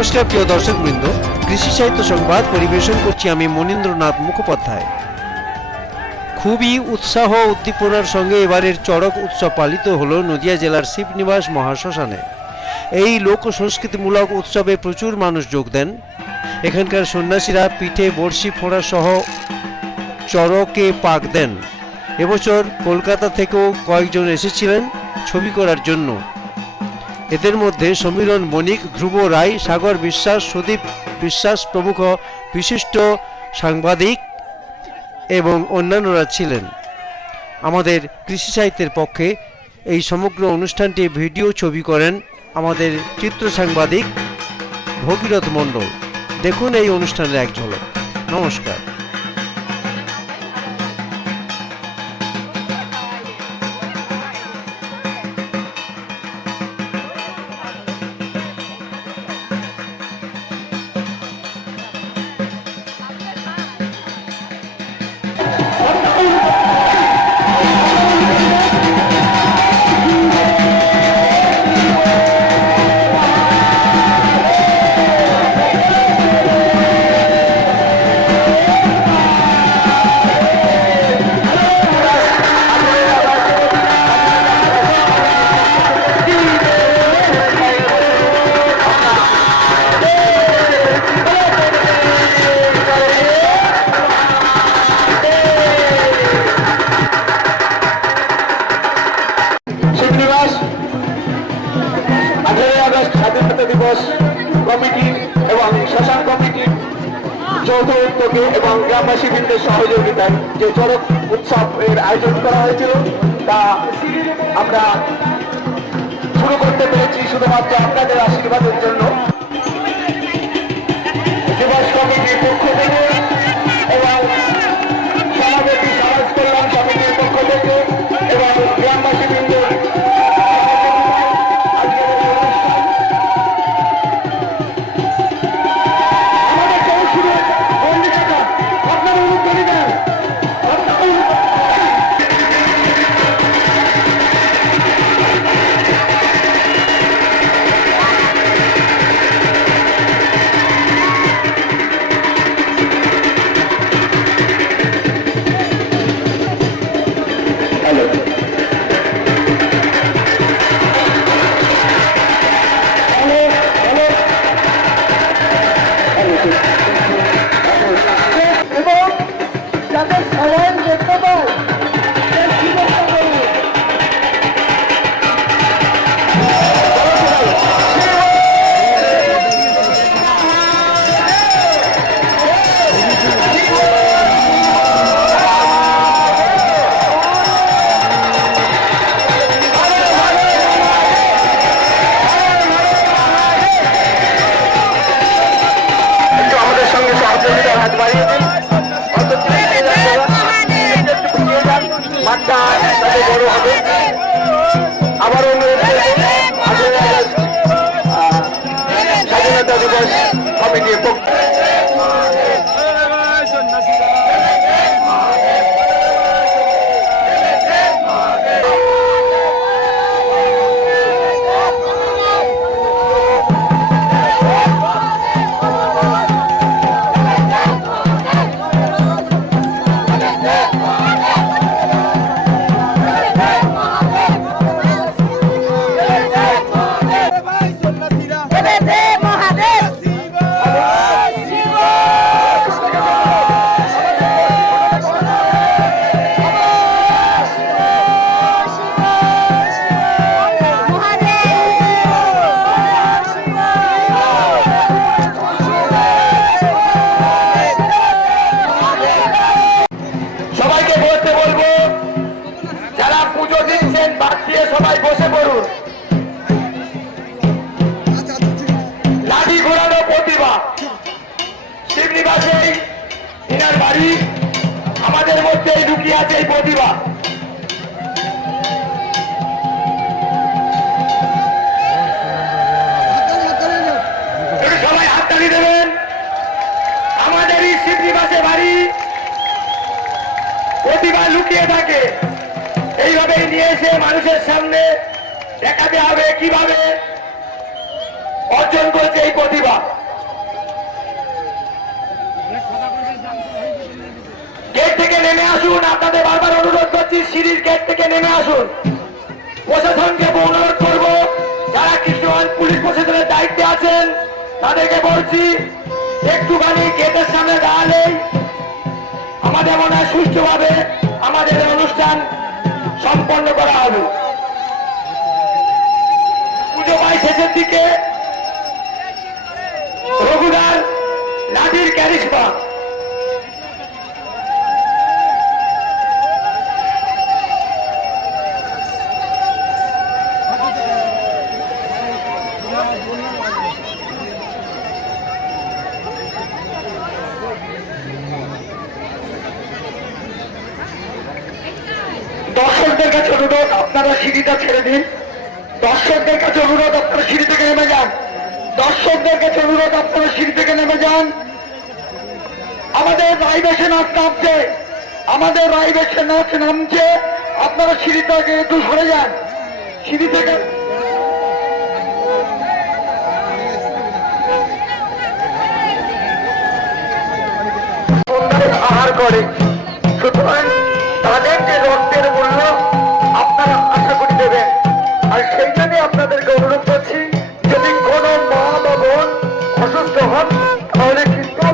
নমস্কার, প্রিয় দর্শকবৃন্দ। কৃষি সাহিত্য সংবাদ পরিবেশন করছি আমি মনীন্দ্রনাথ মুখোপাধ্যায়। খুবই উৎসাহ উদ্দীপনার সঙ্গে এবারের চড়ক উৎসব পালিত হলো নদিয়া জেলার শিবনিবাস মহাশ্মশানে। এই লোক সংস্কৃতিমূলক উৎসবে প্রচুর মানুষ যোগ দেন। এখানকার সন্ন্যাসীরা পিঠে, বড়শি, ফোঁড়া সহ চড়কে পাক দেন। এবছর কলকাতা থেকেও কয়েকজন এসেছিলেন ছবি করার জন্য। এদের মধ্যে সমীরণ বণিক ধ্রুব রায়, সাগর বিশ্বাস, সুদীপ বিশ্বাস প্রমুখ বিশিষ্ট সাংবাদিক এবং অন্যান্যরা ছিলেন। আমাদের কৃষি সাহিত্যের পক্ষে এই সমগ্র অনুষ্ঠানটি ভিডিও ছবি করেন আমাদের চিত্র সাংবাদিক ভগীরথ মণ্ডল। দেখুন এই অনুষ্ঠানের এক ঝলক। নমস্কার। স্বাধীনতা দিবস কমিটি এবং শাসন কমিটি যৌথ উদ্যোগে এবং গ্রামবাসী বৃন্দের সহযোগিতায় যে চড়ক উৎসব এর আয়োজন করা হয়েছিল, তা আমরা শুরু করতে পেরেছি শুধুমাত্র আপনাদের আশীর্বাদের জন্য। দিবস কমিটির কমিটির আছে এই একটু সবাই হাততালি দেবেন। আমাদের এই শিবনিবাসে বাড়ি প্রতিভা লুকিয়ে থাকে। এইভাবেই নিয়ে এসে মানুষের সামনে দেখাতে হবে কীভাবে অর্জন করেছে এই প্রতিভা গেট থেকে নেমে আসুন, আপনাদের বারবার অনুরোধ করছি, সিঁড়ির গেট থেকে নেমে আসুন। প্রশাসনকে অনুরোধ করব, যারা কৃষ্ণগঞ্জ পুলিশ প্রশাসনের দায়িত্বে আছেন, তাদেরকে বলছি, একটুখানি গেটের সামনে দাঁড়ালেই আমাদের মনে হয় সুষ্ঠুভাবে আমাদের অনুষ্ঠান সম্পন্ন করা হবে। পুজো পাই শেষের দিকে রঘুদার লাঠির ক্যারিশমা দর্শকদের কাছে অনুরোধ, আপনারা সিঁড়িটা ছেড়ে দিন। দর্শকদের কাছে অনুরোধ, আপনারা সিঁড়ি থেকে নেমে যান। দর্শকদের কাছে অনুরোধ, আপনারা সিঁড়ি থেকে নেমে যান। আমাদের রাইবেশে নাচ নামছে। আমাদের রাইবেশে নাচ নামছে। আপনারা সিঁড়ি থেকে একটু সরে যান। সিঁড়ি থেকে আহার করে। সুতরাং আপনাদেরকে অনুরোধ করছি, যদি কোনো মা বা বোন অসুস্থ হন, তাহলে কিন্তু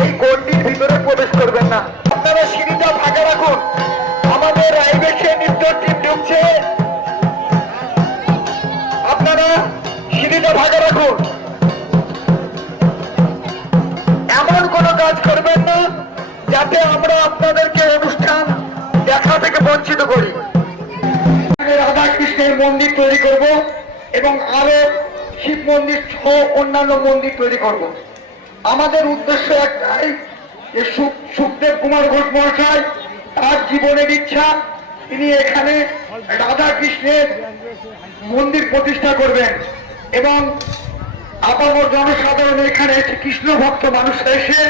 এই গন্ডির ভিতরে প্রবেশ করবেন না। আপনারা সিঁড়িটা ফাঁকা রাখুন। আমাদের রাইবেশে নৃত্য ঢুকছে। আপনারা সিঁড়িটা ফাঁকা রাখুন। এমন কোনো কাজ করবেন না, যাতে আমরা আপনাদেরকে অনুষ্ঠান দেখা থেকে বঞ্চিত করি। রাধা কৃষ্ণের মন্দির তৈরি করব এবং আরও শিব মন্দির সহ অন্যান্য মন্দির তৈরি করব। আমাদের উদ্দেশ্য একটাই যে সুখ- সুখদেব কুমার ঘোষ মহাশয় তার জীবনের ইচ্ছা, তিনি এখানে রাধা কৃষ্ণের মন্দির প্রতিষ্ঠা করবেন এবং আপামর জনসাধারণ এখানে কৃষ্ণ ভক্ত মানুষ এসে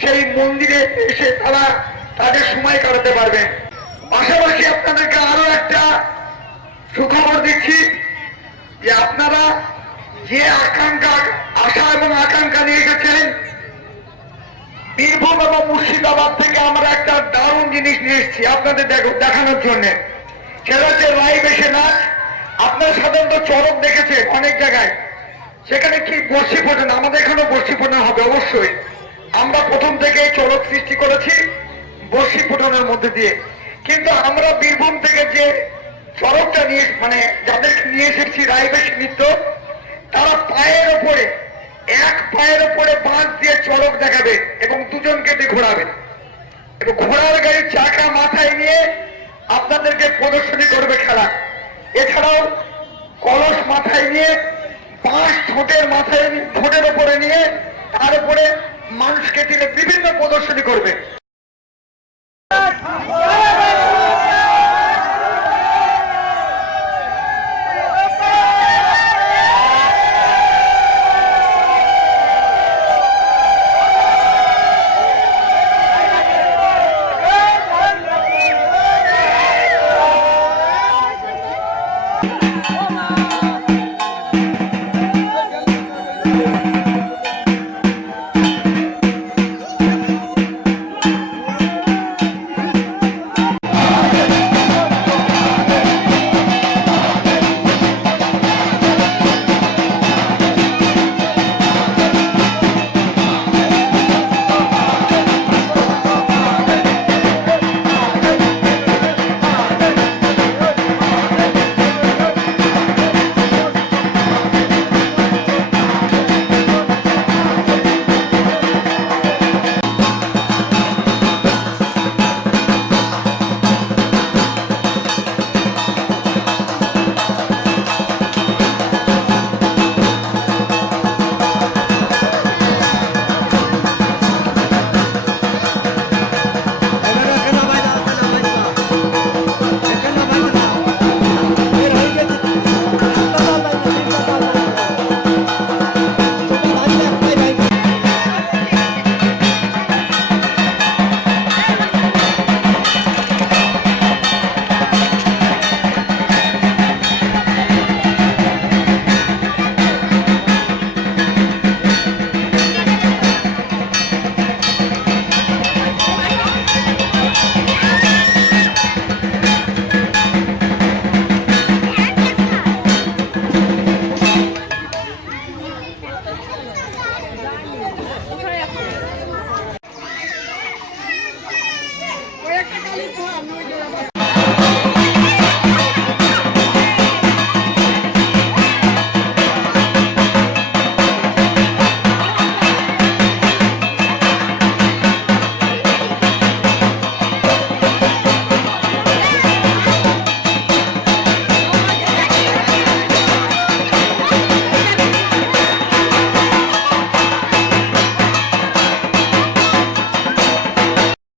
সেই মন্দিরে এসে তারা তাদের সময় কাটাতে পারবে পাশাপাশি আপনাদেরকে আরও একটা সুখবর দিচ্ছি। যে আপনারা যে আকাঙ্ক্ষা, আশা এবং আকাঙ্ক্ষা নিয়ে এসেছেন, বীরভূম এবং মুর্শিদাবাদ থেকে আমরা একটা দারুণ জিনিস নিয়ে এসেছি আপনাদের দেখো- দেখানোর জন্য। সেটা হচ্ছে রাই বেশে নাচ আপনারা সাধারণত চরক দেখেছে অনেক জায়গায়। সেখানে কি বর্ষি ফোটানো, আমাদের এখানে বর্ষি ফোটানো হবে অবশ্যই। আমরা প্রথম থেকে চরক সৃষ্টি করেছি বর্ষি ফোটানোর মধ্যে দিয়ে। কিন্তু আমরা বীরভূম থেকে যে নিয়ে মানে যাদেরকে নিয়ে এসেছি রায়বেশ নৃত্য তারা পায়ের ওপরে, এক পায়ের ওপরে বাঁশ দিয়ে চড়ক দেখাবে এবং দুজনকে দিয়ে ঘোরাবে। এবং ঘোড়ার গাড়ির চাকা মাথায় নিয়ে আপনাদেরকে প্রদর্শনী করবে খেলা। এছাড়াও কলস মাথায় নিয়ে পাঁচ ঠোঁটের মাথায় ঠোঁটের ওপরে নিয়ে, তার উপরে মানুষকে দিলে বিভিন্ন প্রদর্শনী করবে।